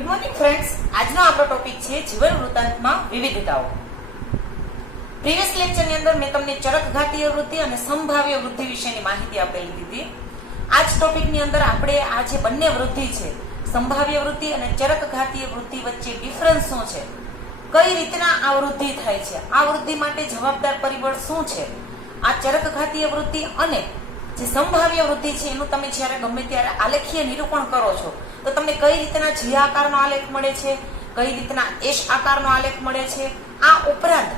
Good morning friends, આજનો આપણો topic છે જીવન વૃત્તાંતમાં વિવિધતાઓ. પ્રીવિયસ લેક્ચરની અંદર મેં તમને ચરકઘાતીય વૃત્તિ અને સંભાવ્ય વૃદ્ધિ વિશેની માહિતી આપી લીધી હતી. આ જ ટોપિકની અંદર આપણે આ જે બંને વૃદ્ધિ છે, સંભાવ્ય વૃત્તિ અને ચરકઘાતીય વૃદ્ધિ વચ્ચે ડિફરન્સ શું છે, કઈ રીતના આ વૃદ્ધિ થાય છે, આ વૃદ્ધિ માટે જવાબદાર પરિબળ શું છે, આ ચરકઘાતીય વૃદ્ધિ અને જે સંભાવ્ય વૃદ્ધિ છે એનું તમે જ્યારે ગમે ત્યારે આલેખીય નિરૂપણ કરો છો તો તમને કઈ રીતના જી આકારનો આલેખ મળે છે, કઈ રીતના એશ આકારનો આલેખ મળે છે. આ ઉપરાંત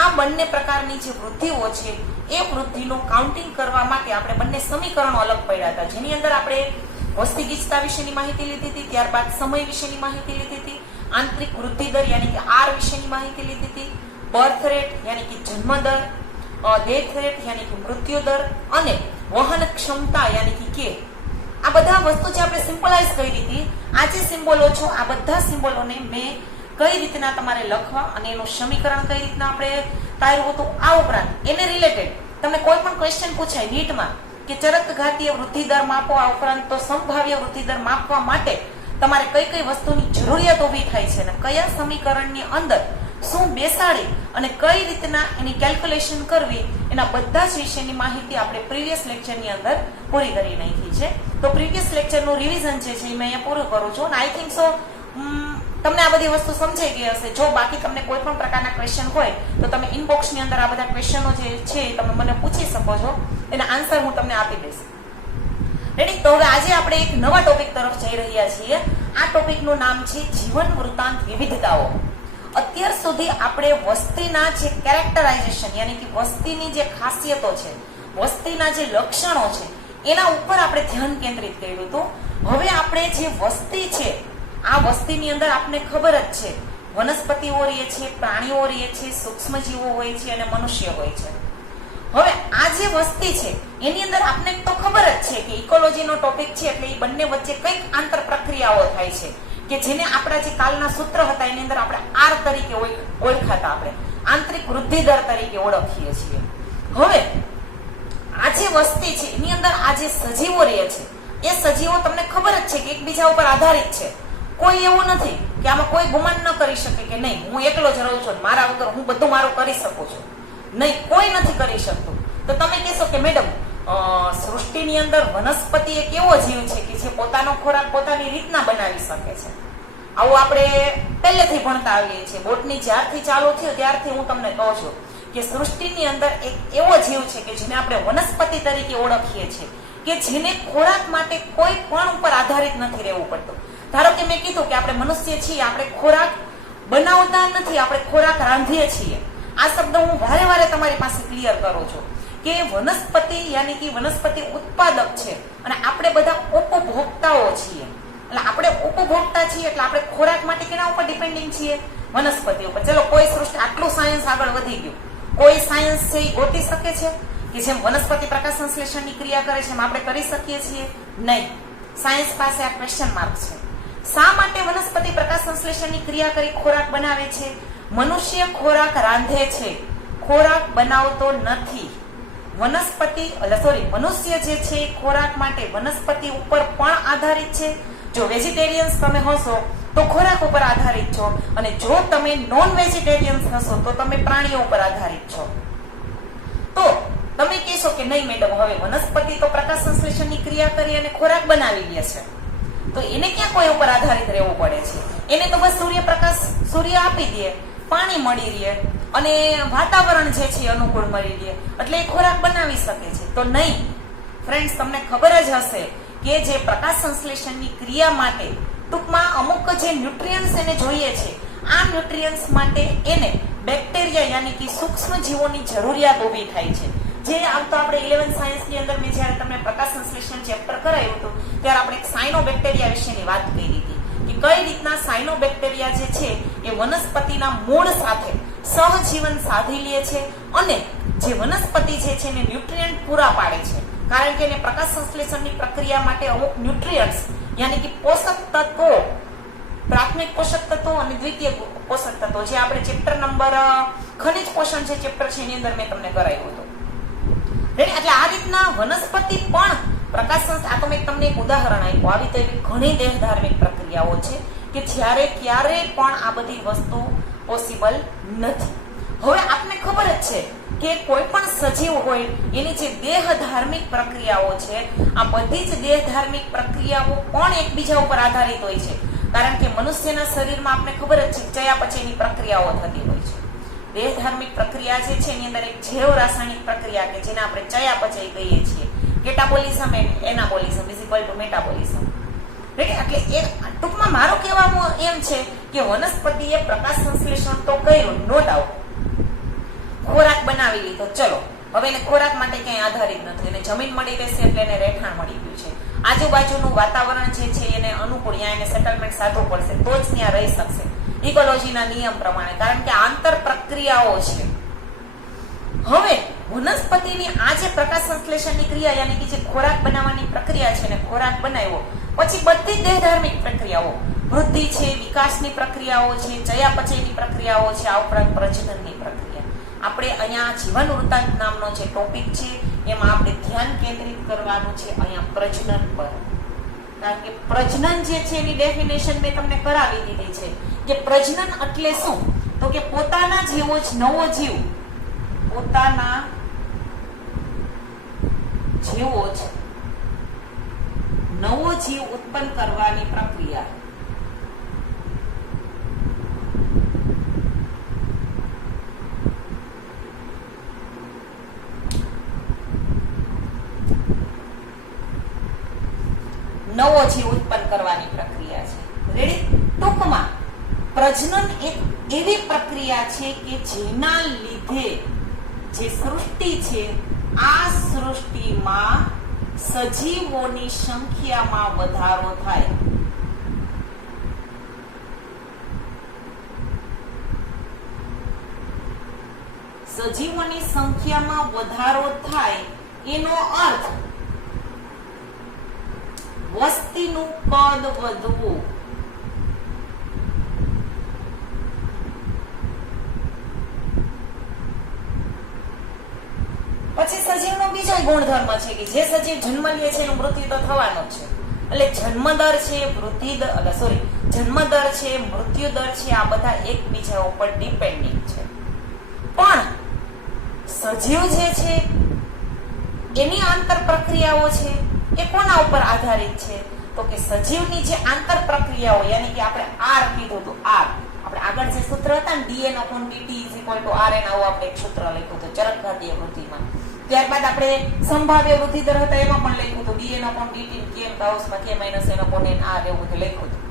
આ બંને પ્રકારની જે વૃદ્ધિઓ છે એ વૃદ્ધિનું કાઉન્ટિંગ કરવા માટે આપણે બંને સમીકરણો અલગ પડ્યા હતા, જેની અંદર આપણે વસ્તી ગીચતા વિશેની માહિતી લીધી હતી, ત્યારબાદ સમય વિશેની માહિતી લીધી હતી, આંતરિક વૃદ્ધિ દર યાની કે આર વિશેની માહિતી લીધી હતી, બર્થ રેટ યાની કે જન્મ દર, ડેથ રેટ યાની કે મૃત્યુ દર અને વહન ક્ષમતા યાની કે કે. આ બધા વસ્તુ જે આપણે સિમ્પલાઇઝ કરી હતી, આ જે સિમ્બોલો છો આ બધા સિમ્બોલોને મેં કઈ રીતના તમારે લખવા અને એનું સમીકરણ કઈ રીતના આપણે તાર્યું હતું. આ ઉપરાંત એને રિલેટેડ તમને કોઈ પણ ક્વેશ્ચન પૂછાય નીટમાં કે ચરકઘાતીય વૃદ્ધિ દર માપો, આ ઉપરાંત તો સંભાવ્ય વૃદ્ધિ દર માપવા માટે તમારે કઈ કઈ વસ્તુની જરૂરિયાત ઊભી થાય છે અને કયા સમીકરણની અંદર શું બેસાડી અને કઈ રીતના એની કેલ્ક્યુલેશન કરવી, એના બધા જ વિશેની માહિતી આપણે પ્રીવિયસ લેક્ચરની અંદર પૂરી કરી નાખી છે. તો પ્રીવિયસ લેક્ચરનું રિવિઝન છે જે મેં અહીંયા પૂરું કરું છું અને આઈ થિંક સો તમને આ બધી વસ્તુ સમજાઈ ગઈ હશે. જો બાકી તમને કોઈ પણ પ્રકારના ક્વેશ્ચન હોય તો તમે ઇનબોક્સની અંદર આ બધા ક્વેશ્ચનો જે છે તમે મને પૂછી શકો છો, એના આન્સર હું તમને આપી દઈશ. રેડી? તો હવે આજે આપણે એક નવા ટોપિક તરફ જઈ રહ્યા છીએ. આ ટોપિકનું નામ છે જીવન વૃત્તાંત વિવિધતાઓ. અત્યાર સુધી આપણે વસ્તીના જે કેરેક્ટરાઇઝેશન યાની કે વસ્તીની જે ખાસિયતો છે, વસ્તીના જે લક્ષણો છે એના ઉપર આપણે ધ્યાન કેન્દ્રિત કર્યું હતું. હવે આપણે જે વસ્તી છે આ વસ્તીની અંદર આપણે ખબર જ છે વનસ્પતિઓ રહે છે, પ્રાણીઓ રહે છે, સૂક્ષ્મજીવો હોય છે અને મનુષ્ય હોય છે. હવે આ જે વસ્તી છે એની અંદર આપણે તો ખબર જ છે કે ઇકોલોજીનો ટોપિક છે એટલે એ બંને વચ્ચે કંઈક આંતર પ્રક્રિયાઓ થાય છે કે જેને આપણા જે કાલના સૂત્ર હતા એની અંદર આપણે આર તરીકે ઓળખાતા, આપણે આંતરિક વૃદ્ધિ દર તરીકે ઓળખીએ છીએ. હવે આ જે વસ્તી છે એની અંદર આ જે સજીવો રહે છે એ સજીવો તમને ખબર જ છે કે એકબીજા ઉપર આધારિત છે. કોઈ એવું નથી કે આમાં કોઈ ગુમાન ન કરી શકે કે નહીં હું એકલો જ રહું છું, મારા વગર હું બધું મારું કરી શકું છું. નહીં, કોઈ નથી કરી શકતું. તો તમે કહેશો કે મેડમ સૃષ્ટિની અંદર વનસ્પતિ એક એવો જીવ છે કે જે પોતાનો ખોરાક પોતાની રીતના બનાવી શકે છે. આવું આપણે પહેલેથી ભણતા આવીએ છીએ. બોટની જ્યારથી ચાલુ થયું ત્યારથી હું તમને કહું છું કે સૃષ્ટિની અંદર એક એવો જીવ છે કે જેને આપણે વનસ્પતિ તરીકે ઓળખીએ છીએ કે જેને ખોરાક માટે કોઈ પણ ઉપર આધારિત નથી રહેવું પડતું. ધારો કે મેં કીધું કે આપણે મનુષ્ય છીએ, આપણે ખોરાક બનાવતા નથી, આપણે ખોરાક રાંધીએ છીએ. આ શબ્દ હું વારે વારે તમારી પાસે ક્લિયર કરું છું કે વનસ્પતિ યાની કે વનસ્પતિ ઉત્પાદક છે અને આપણે બધા ઉપભોક્તાઓ છીએ. એટલે આપણે ઉપભોક્તા છીએ એટલે આપણે ખોરાક માટે કેના ઉપર ડિપેન્ડિંગ છીએ? વનસ્પતિ ઉપર. ચલો, કોઈ સૃષ્ટિ આટલું સાયન્સ આગળ વધી ગયું, કોઈ સાયન્સ છે એ ગોતી શકે છે કે જેમ વનસ્પતિ પ્રકાશ સંશ્લેષણની ક્રિયા કરે છે એમ આપણે કરી શકીએ છીએ? નહીં. સાયન્સ પાસે આ ક્વેશ્ચન માર્ક છે. શા માટે વનસ્પતિ પ્રકાશ સંશ્લેષણની ક્રિયા કરી ખોરાક બનાવે છે? મનુષ્ય ખોરાક રાંધે છે, ખોરાક બનાવતો નથી. મનુષ્ય જે છે ખોરાક માટે વનસ્પતિ ઉપર પણ આધારિત છે. જો વેજીટેરિયન્સ તમે હશો તો ખોરાક ઉપર આધારિત છો અને જો તમે નોન વેજીટેરિયન્સ હશો તો તમે પ્રાણીઓ ઉપર આધારિત છો. તો તમે કહેશો કે નહીં મેડમ હવે વનસ્પતિ તો પ્રકાશ સંશ્લેષણની ક્રિયા કરી અને ખોરાક બનાવી લે છે તો એને ક્યાં કોઈ ઉપર આધારિત રહેવું પડે છે? એને તો બસ સૂર્યપ્રકાશ, સૂર્ય આપી દે, પાણી મળી રહે અને વાતાવરણ જે છે અનુકૂળ મળી રહે એટલે એ ખોરાક બનાવી શકે છે. તો નહીં ફ્રેન્ડ્સ, તમને ખબર જ હશે કે જે પ્રકાશ સંશ્લેષણની ક્રિયા માટે ટૂંકમાં અમુક જે ન્યુટ્રિયન્ટ્સ એને જોઈએ છે, આ ન્યુટ્રિયન્ટ્સ માટે એને બેક્ટેરિયા યાની કે સૂક્ષ્મ જીવોની જરૂરિયાત ઊભી થાય છે. જે આમ તો આપણે 11 સાયન્સની અંદર મેં જ્યારે તમને પ્રકાશ સંશ્લેષણ ચેપ્ટર કરાયું હતું ત્યારે આપણે એક સાયનોબેક્ટેરિયા વિશેની વાત કરી હતી કે કઈ રીતના સાયનોબેક્ટેરિયા જે છે એ વનસ્પતિના મૂળ સાથે સહજીવન સાધી લે છે અને જે વનસ્પતિ જે છે એને ન્યુટ્રિયન્ટ પૂરા પાડે છે. કારણ કે એને પ્રકાશ સંશ્લેષણની પ્રક્રિયા માટે અમુક ન્યુટ્રિયન્ટ્સ યાની કે પોષક તત્વો, પ્રાથમિક પોષક તત્વો અને દ્વિતીય પોષક તત્વો, જે આપણે ચેપ્ટર નંબર ખનિજ પોષણ જે ચેપ્ટર છે એની અંદર મેં તમને કરાવ્યું હતું. એટલે આ રીતના વનસ્પતિ પણ પ્રકાશ સંશ્લેષણ, આ તો મેં તમને એક ઉદાહરણ આપ્યું. આવી તો એવી ઘણી દેહ ધાર્મિક પ્રક્રિયાઓ છે કે જ્યારે ક્યારે પણ આ બધી વસ્તુ પોસિબલ નથી. હવે આપને ખબર જ છે કે કોઈ પણ સજીવ હોય એની જે દેહ ધાર્મિક પ્રક્રિયાઓ છે, આ બધી જ દેહ ધાર્મિક પ્રક્રિયાઓ પણ એકબીજા ઉપર આધારિત હોય છે. કારણ કે મનુષ્યના શરીરમાં આપને ખબર જ છે ચયાપચયની પ્રક્રિયાઓ થતી હોય છે. દેહ ધાર્મિક પ્રક્રિયા જે છે એની અંદર એક જૈવ રાસાયણિક પ્રક્રિયા કે જેને આપણે ચયાપચય કહીએ છીએ, catabolism and anabolism is equal to metabolism. એટલે એ ટૂંકમાં મારું કહેવાનું એમ છે કે વનસ્પતિએ પ્રકાશ સંશ્લેષણ તો કર્યું, નો ડાઉટ. ખોરાક બનાવી લીધો, ચલો હવે એને ખોરાક માટે ક્યાંય આધારિત નથી, એને જમીન મળી રહેશે એટલે એને રહેઠાણ મળી ગયું છે. આજુબાજુનું વાતાવરણ જે છે એને અનુકૂળ, ત્યાં એને સેટલમેન્ટ સાધવું પડશે તો જ ત્યાં રહી શકશે ઇકોલોજીના નિયમ પ્રમાણે, કારણ કે આંતર પ્રક્રિયાઓ છે. હવે વનસ્પતિની આ જે પ્રકાશ સંશ્લેષણની ક્રિયા યાની કે જે ખોરાક બનાવવાની પ્રક્રિયા છે ને, ખોરાક બનાવ્યો પછી બધી દેહ ધાર્મિક પ્રક્રિયાઓ, વૃદ્ધિ છે, વિકાસની પ્રક્રિયાઓ છે, ચયાપચયની પ્રક્રિયાઓ છે, આ ઉપરાંત પ્રજનનની પ્રક્રિયા. આપણે અહીંયા જીવન વૃત્તાંત નામનો જે ટોપિક છે એમાં આપણે ધ્યાન કેન્દ્રિત કરવાનું છે અહીંયા પ્રજનન પર. કારણ કે પ્રજનન જે છે એની ડેફિનેશન મેં તમને કરાવી દીધી છે કે પ્રજનન એટલે શું, તો કે પોતાના જેવો જ નવો જીવ, પોતાના જેવો જ નવો જીવ ઉત્પન્ન કરવાની પ્રક્રિયા. નવો જીવ ઉત્પન્ન કરવાની પ્રક્રિયા છે. રેડી? ટૂંકમાં પ્રજનન એક એવી પ્રક્રિયા છે કે જેના લીધે જે સૃષ્ટિ છે આ સૃષ્ટિમાં સજીવોની સંખ્યામાં વધારો થાય. સજીવોની સંખ્યામાં વધારો થાય એનો અર્થ વસ્તીનું કદ વધવું. પછી સજીવનો બીજો ગુણધર્મ છે કે જે સજીવ જન્મ લે છે એનું મૃત્યુ તો થવાનું છે. એટલે જન્મદર છે, જન્મદર છે, મૃત્યુ દર છે, આ બધા એકબીજા ઉપર ડિપેન્ડિંગ છે. પણ સજીવ જે છે એની આંતર પ્રક્રિયાઓ છે એ કોના ઉપર આધારિત છે, તો કે સજીવની જે આંતર પ્રક્રિયાઓ યાની કે આપણે આર કીધું હતું, આર આપણે આગળ જે સૂત્ર હતા ને dn/dt = rn, આવું આપણે એક સૂત્ર લખ્યું હતું ચરકઘાતીય વૃદ્ધિમાં. ત્યારબાદ આપણે સંભાવ્ય વૃદ્ધિ દર હતા એમાં પણ લખ્યું હતું dn/dt kn કાઉસમાં k - n/n r એવું બધું લખ્યું હતું.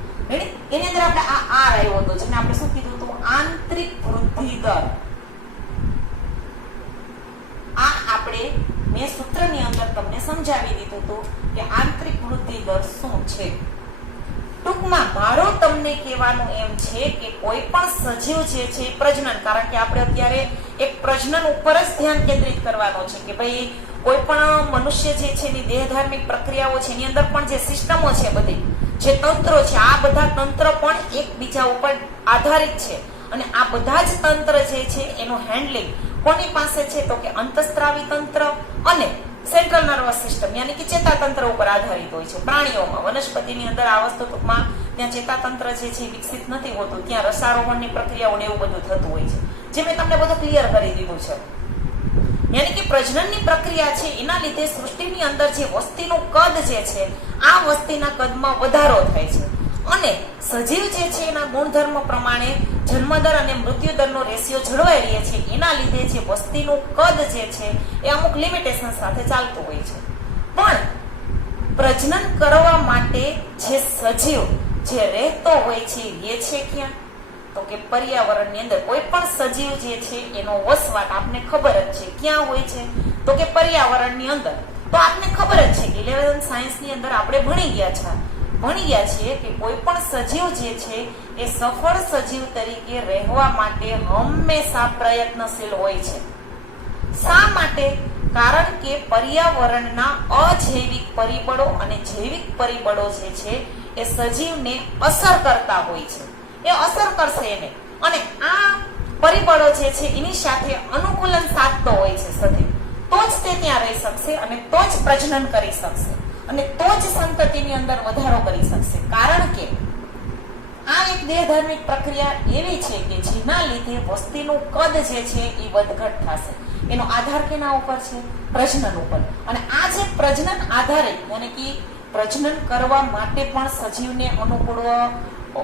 એની અંદર આપણે આ આર આવ્યો હતો જેને આપણે શું કીધું હતું, આંતરિક વૃદ્ધિ દર. આ આપણે મેં સૂત્રની અંદર તમને સમજાવી દીધું હતું કે આંતરિક વૃદ્ધિ દર શું છે. ટૂંકમાં મારો તમને કહેવાનું એમ છે કે કોઈ પણ સજીવ જે છે પ્રજનન, કારણ કે આપણે અત્યારે એક પ્રજનન ઉપર જ ધ્યાન કેન્દ્રિત કરવાનો છે કે ભાઈ કોઈ પણ મનુષ્ય જે છે એની દેહ ધાર્મિક પ્રક્રિયાઓ છે એની અંદર પણ જે સિસ્ટમો છે, બધી જે તંત્રો છે, આ બધા તંત્ર પણ એકબીજા ઉપર આધારિત છે. અને આ બધા જ તંત્ર જે છે એનું હેન્ડલિંગ કોની પાસે છે, તો કે અંતસ્ત્રાવી તંત્ર અને સેન્ટ્રલ નર્વસ સિસ્ટમ યાની કે ચેતાતંત્ર ઉપર આધારિત હોય છે. પ્રાણીઓમાં, વનસ્પતિની અંદર આ વસ્તુ ટૂંકમાં ત્યાં ચેતાતંત્ર જે છે વિકસિત નથી હોતું, ત્યાં રસારોહણની પ્રક્રિયાઓ ને એવું બધું થતું હોય છે, જે મેં તમને બધું ક્લિયર કરી દીધું છે. યાની કે પ્રજનનની પ્રક્રિયા છે એના લીધે સૃષ્ટિની અંદર જે વસ્તીનું કદ જે છે આ વસ્તીના કદમાં વધારો થાય છે. અને સજીવ જે છે એના ગુણધર્મ પ્રમાણે જન્મદર અને મૃત્યુદરનો રેશિયો જળવાઈ રહે છે. એના લીધે જે વસ્તીનું કદ જે છે એ અમુક લિમિટેશન સાથે ચાલતું હોય છે. પણ પ્રજનન કરવા માટે જે સજીવ જે રહેતો હોય છે એ છે ક્યાં, તો કે પર્યાવરણની અંદર. કોઈ પણ સજીવ જે છે એનો વસવાટ આપને ખબર જ છે ક્યાં હોય છે, તો કે પર્યાવરણની અંદર. તો આપને ખબર જ છે કે 11th સાયન્સની અંદર આપણે ભણી ગયા છીએ કે કોઈ પણ સજીવ જે છે એ સફળ સજીવ તરીકે રહેવા માટે હંમેશા પ્રયત્નશીલ હોય છે. શા માટે? કારણ કે પર્યાવરણના અજૈવિક પરિબળો અને જૈવિક પરિબળો જે છે એ સજીવને અસર કરતા હોય છે. એ અસર કરશે એને, અને આ પરિબળો જે છે એની સાથે અનુકૂલન સાધતો હોય છે સજીવ. તો જ તે ત્યાં રહી શકશે અને તો જ પ્રજનન કરી શકશે અને તો જ સંતતિની અંદર વધારો કરી શકશે. કારણ કે આ એક દેહધાર્મિક પ્રક્રિયા એવી છે કે જેના લીધે વસ્તીનું કદ જે છે એ વધઘટ થશે. એનો આધાર કેના ઉપર છે? પ્રજનન ઉપર. અને આ જે પ્રજનન આધારિત યાની કે પ્રજનન કરવા માટે પણ સજીવને અનુકૂળ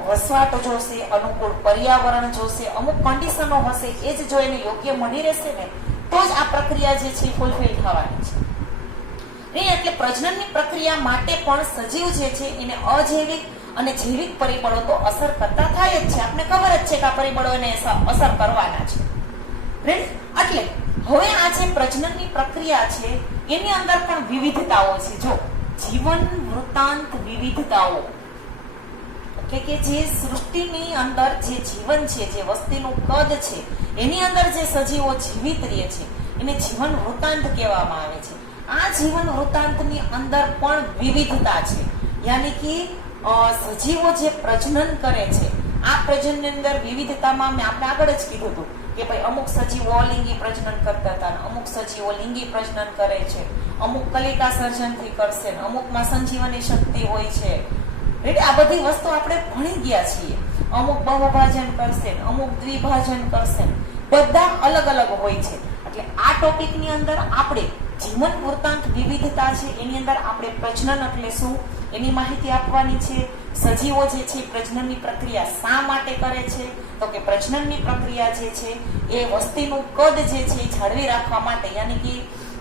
વસવાટ જોશે, અનુકૂળ પર્યાવરણ જોશે, અમુક કન્ડિશનો હશે. એ જ જો એને યોગ્ય મળી રહેશે ને તો જ આ પ્રક્રિયા જે છે ફૂલફિલ થવાની છે. એટલે પ્રજનનની પ્રક્રિયા માટે પણ સજીવ જે છે એને અજૈવિક અને જૈવિક પરિબળો તો અસર કરતા થાય જ છે. આપણે ખબર જ છે કે આ પરિબળો એને અસર કરવાના છે. એટલે હવે આ જે પ્રજનનની પ્રક્રિયા છે એની અંદર પણ વિવિધતાઓ છે. જો જીવન વૃત્તાંત વિવિધતાઓ એટલે કે જે સૃષ્ટિની અંદર જે જીવન છે, જે વસ્તીનું કદ છે, એની અંદર જે સજીવો જીવિત રહે છે એને જીવન વૃત્તાંત કહેવામાં આવે છે. આ જીવન વૃત્તાંતની અંદર પણ વિવિધતા છે. યાની કે સજીવો જે પ્રજનન કરે છે આ પ્રજનનની અંદર વિવિધતામાં મેં આપણે આગળ જ કીધું હતું કે ભાઈ અમુક સજીવો અલિંગી પ્રજનન કરતા હતા, અમુક સજીવો લિંગી પ્રજનન કરે છે, અમુક કલિકા સર્જનથી કરશે, અમુકમાં સંજીવની શક્તિ હોય છે. એટલે આ બધી વસ્તુ આપણે ભણી ગયા છીએ. અમુક બહુભાજન કરશે, અમુક દ્વિભાજન કરશે, બધા અલગ અલગ હોય છે. એટલે આ ટોપિકની અંદર આપણે જીવન વૃત્તાંત વિવિધતા છે એની અંદર આપણે પ્રજનન એટલે શું એની માહિતી આપવાની છે. સજીવો જે છે પ્રજનનની પ્રક્રિયા શા માટે કરે છે? તો કે પ્રજનનની પ્રક્રિયા જે છે એ વસ્તીનું કદ જે છે એ જાળવી રાખવા માટે, યાની કે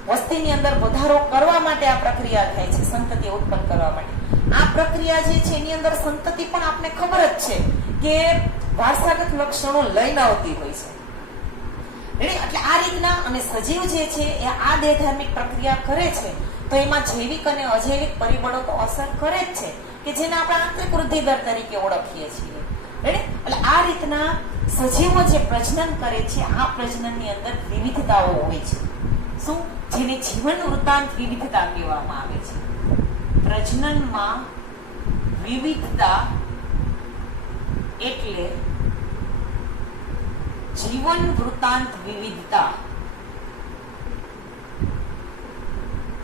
વસ્તીની અંદર વધારો કરવા માટે આ પ્રક્રિયા થાય છે, સંતતિ ઉત્પન્ન કરવા માટે. આ પ્રક્રિયા જે છે એની અંદર સંતતિ પણ આપને ખબર જ છે કે વારસાગત લક્ષણો લઈને આવતી હોય છે. એટલે આ રીતના અને સજીવ જે છે એ આ દેહધાર્મિક પ્રક્રિયા કરે છે તો એમાં જૈવિક અને અજૈવિક પરિબળો તો અસર કરે જ છે કે જેને આપણે આંતરિક વૃદ્ધિ દર તરીકે ઓળખીએ છીએ. એટલે આ રીતના સજીવો જે પ્રજનન કરે છે આ પ્રજનનની અંદર વિવિધતાઓ હોય છે. શું? જેને જીવન વૃત્તાંત વિવિધતા કહેવામાં આવે છે. પ્રજનનમાં વિવિધતા એટલે જીવન વૃત્તાંત વિવિધતા.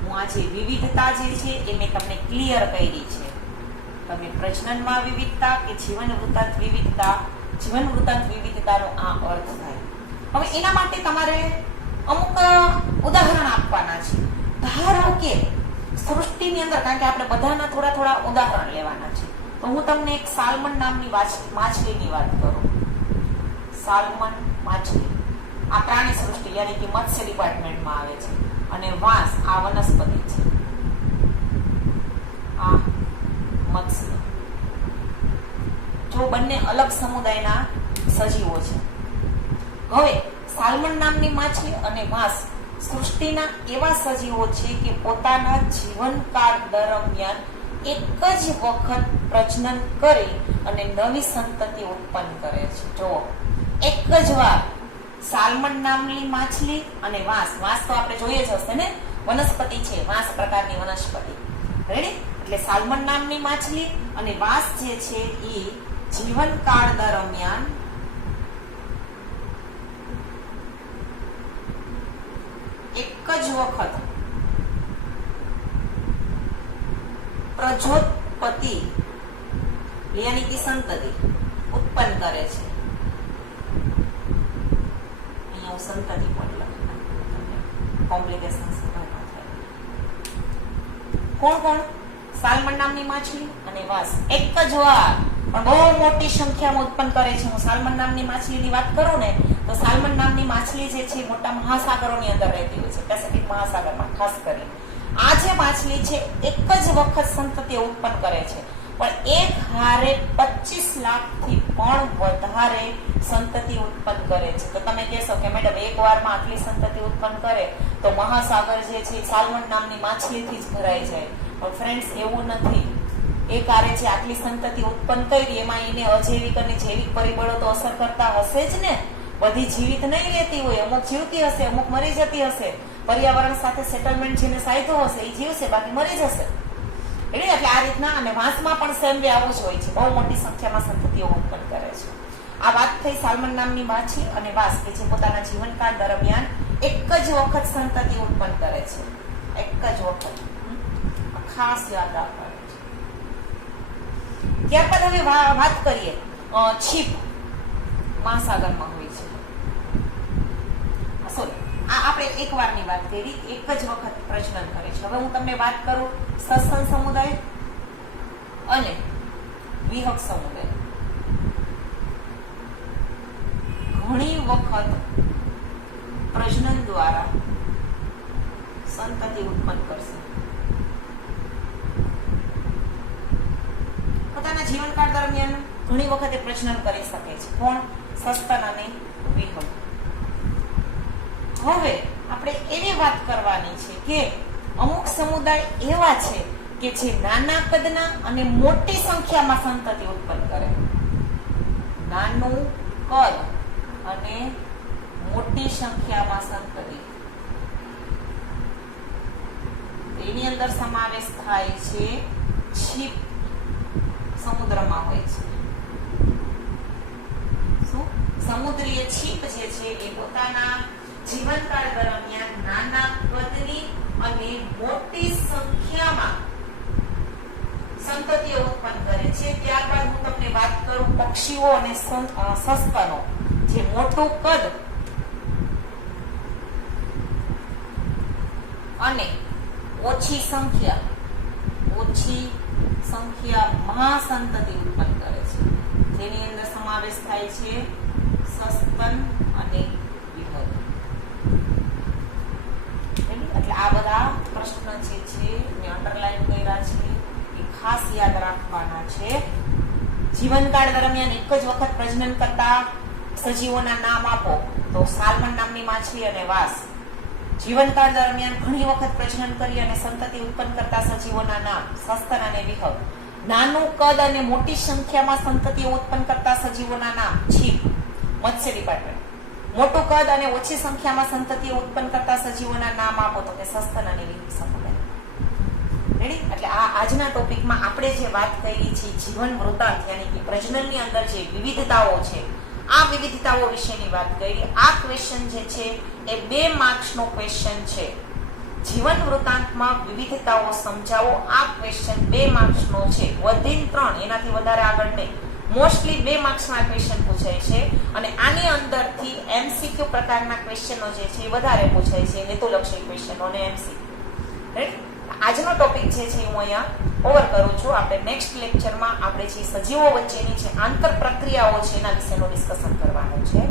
હું આ જે વિવિધતા જે છે એ મેં તમને ક્લિયર કરી છે. તમે પ્રજનનમાં વિવિધતા કે જીવન વૃત્તાંત વિવિધતા, જીવન વૃત્તાંત વિવિધતાનો આ અર્થ થાય. હવે એના માટે તમારે અમુક ઉદાહરણ આપવાના છે. ધારો કે સૃષ્ટિની અંદર, કારણ કે આપણે બધાના થોડા થોડા ઉદાહરણ લેવાના છે, તો હું તમને એક સાલ્મન નામની માછલીની વાત કરું. સાલ્મન માછલી આ પ્રાણી સૃષ્ટિ યાની કે મત્સ્ય ડિપાર્ટમેન્ટમાં આવે છે. અને વાંસ આ વનસ્પતિ છે. આ મત્સ્ય. જો બંને અલગ સમુદાયના સજીવો છે. હવે સાલ્મન નામની માછલી અને વાંસ સૃષ્ટિના એવા સજીવો છે કે પોતાના જીવનકાળ દરમિયાન એક જ વખત પ્રજનન કરી અને નવી સંતતિ ઉત્પન્ન કરે છે. જો એક જ વાર સાલ્મન નામની માછલી અને વાંસ. વાંસ તો આપણે જોઈએ જ હશે ને, વનસ્પતિ છે, વાંસ પ્રકારની વનસ્પતિ. રેડી? એટલે સાલ્મન નામની માછલી અને વાંસ જે છે એ જીવનકાળ દરમિયાન એક જ વખત પ્રજોત્પત્તિ યાની કે સંતતિ ઉત્પન્ન કરે છે. અહીંયા સંતતિ પણ લખી કોમ્પ્લિકેશન્સ કોણ કોણ? સાલ્મન નામની માછલી અને વાંસ એક જ વાર પણ બહુ મોટી સંખ્યામાં ઉત્પન્ન કરે છે. હું સાલ્મન નામની માછલીની વાત કરું ને તો સાલ્મન નામની માછલી જે છે મોટા મહાસાગરોની અંદર રહેતી હોય છે, પેસિફિક મહાસાગરમાં ખાસ કરીને. આ જે માછલી છે એક જ વખત સંતતિ ઉત્પન્ન કરે છે, પણ એક હારે 25 લાખથી પણ વધારે સંતતિ ઉત્પન્ન કરે છે. તો તમે કહેશો કે મેડમ એક વારમાં આટલી સંતતિ ઉત્પન્ન કરે તો મહાસાગર જે છે સાલ્મન નામની માછલીથી જ ભરાઈ જાય. પણ ફ્રેન્ડ્સ એવું નથી. એક હારે જે આટલી સંતતિ ઉત્પન્ન કરી એમાં એને અજૈવિક અને જૈવિક પરિબળો તો અસર કરતા હશે જ ને. બધી જીવિત નહીં રહેતી હોય, અમુક જીવતી હશે, અમુક મરી જતી હશે. પર્યાવરણ સાથે સેટલમેન્ટ જેને સાયધો હશે એ જીવશે, બાકી મરી જશે. એટલે આ રીતના અને વાંસમાં પણ સેમ વે આવું જ હોય છે. બહુ મોટી સંખ્યામાં સંતતિઓ ઉત્પન્ન કરે છે. આ વાત થઈ સાલ્મન નામની માછલી અને વાંસ કે જે પોતાના જીવનકાળ દરમિયાન એક જ વખત સંતતિ ઉત્પન્ન કરે છે. એક જ વખત. ખાસ યાદ રાખવાનું છે. ત્યારબાદ હવે વાત કરીએ છીપ મહાસાગરમાં હોય છે. સોરી, આ આપણે એક વારની વાત કરી, એક જ વખત પ્રજનન કરે છે. હવે હું તમને વાત કરું સસ્તન સમુદાય અને વિહક સમુદાય. ઘણી વખત પ્રજનન દ્વારા સંતતિ ઉત્પન્ન કરશે. પોતાના જીવનકાળ દરમિયાન ઘણી વખત એ પ્રજનન કરી શકે છે. કોણ? સસ્તન અને વિહગ. હવે આપણે એવી વાત કરવાની છે કે અમુક સમુદાય એવા છે કે જે નાના કદના અને મોટી સંખ્યામાં સંતતિ ઉત્પન્ન કરે. નાનું કદ અને મોટી સંખ્યામાં સંતતિ, એની અંદર સમાવેશ થાય છે છીપ. સમુદ્રમાં હોય છે શું? સમુદ્રીય છીપ જે છે એ પોતાના જીવનકાળ દરમિયાન નાના કદની અને મોટી સંખ્યામાં સંતતિઓ ઉત્પન્ન કરે છે. ત્યારબાદ હું તમને વાત કરું પક્ષીઓ અને સસ્તનો. જે મોટું કદ અને ઓછી સંખ્યામાં સંતતિ ઉત્પન્ન કરે છે. જેની અંદર સમાવેશ થાય છે સસ્તન અને વિહગ. એટલે આ બધા પ્રશ્ન જે છે મેં અંડરલાઈન કર્યા છે, એ ખાસ યાદ રાખવાના છે. જીવનકાળ દરમિયાન એક જ વખત પ્રજનન કરતા સજીવોના નામ આપો તો સાલ્મન નામની માછલી અને વાસ. જીવનકાળ દરમિયાન ઘણી વખત પ્રજનન કરી અને સંતતિ ઉત્પન્ન કરતા સજીવોના નામ સસ્તન અને વિહગ. નાનું કદ અને મોટી સંખ્યામાં સંતતિઓ ઉત્પન્ન કરતા સજીવોના નામ છીપ, મત્સ્ય ડિપાર્ટમેન્ટ. મોટું કદ અને ઓછી સંખ્યામાં સંતતિઓ ઉત્પન્ન કરતા સજીવોના નામ આપો તો કે સસ્તન અને વિહગ સમુદાય. રેડી? એટલે આ આજના ટોપિકમાં આપણે જે વાત કરી છે જીવન વૃત્તાંત, યાની કે પ્રજનનની અંદર જે વિવિધતાઓ છે, આ વિવિધતાઓ વિશેની વાત કરી. આ ક્વેશ્ચન જે છે એ 2 માર્ક્સનો ક્વેશ્ચન છે. જીવન વૃત્તાંતમાં વિવિધતાઓ સમજાવો. આ ક્વેશ્ચન 2 માર્ક્સનો છે. વધીને 3, એનાથી વધારે આગળ નહીં. મોસ્ટલી 2 માર્ક્સના ક્વેશ્ચન પૂછાય છે અને આની અંદરથી એમસીક્યુ પ્રકારના ક્વેશ્ચનો જે છે એ વધારે પૂછાય છે, હેતુલક્ષી ક્વેશ્ચનો અને એમસીક્યુ. રાઈટ? આજનો ટોપિક જે છે હું અહીંયા ઓવર કરું છું. આપણે નેક્સ્ટ લેક્ચરમાં આપણે જે સજીવો વચ્ચેની જે આંતર પ્રક્રિયાઓ છે એના વિશેનું ડિસ્કશન કરવાનું છે.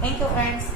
Thank you friends.